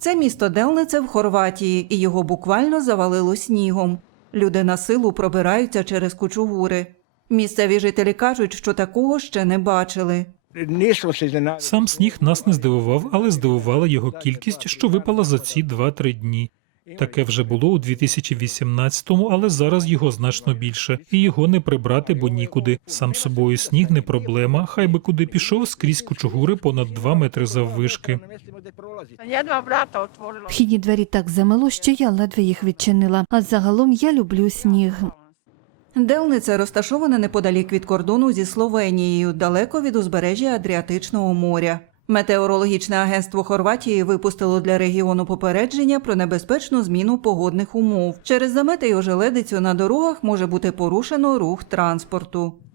Це місто Делнице в Хорватії, і його буквально завалило снігом. Люди на силу пробираються через кучугури. Місцеві жителі кажуть, що такого ще не бачили. Сам сніг нас не здивував, але здивувала його кількість, що випала за ці 2-3 дні. Таке вже було у 2018-му, але зараз його значно більше, і його не прибрати, бо нікуди. Сам собою сніг не проблема. Хай би куди пішов скрізь кучугури понад 2 метри заввишки. Вхідні двері так замило, що я ледве їх відчинила. А загалом я люблю сніг. Делниця розташована неподалік від кордону зі Словенією, далеко від узбережжя Адріатичного моря. Метеорологічне агентство Хорватії випустило для регіону попередження про небезпечну зміну погодних умов. Через замети й ожеледицю на дорогах може бути порушено рух транспорту.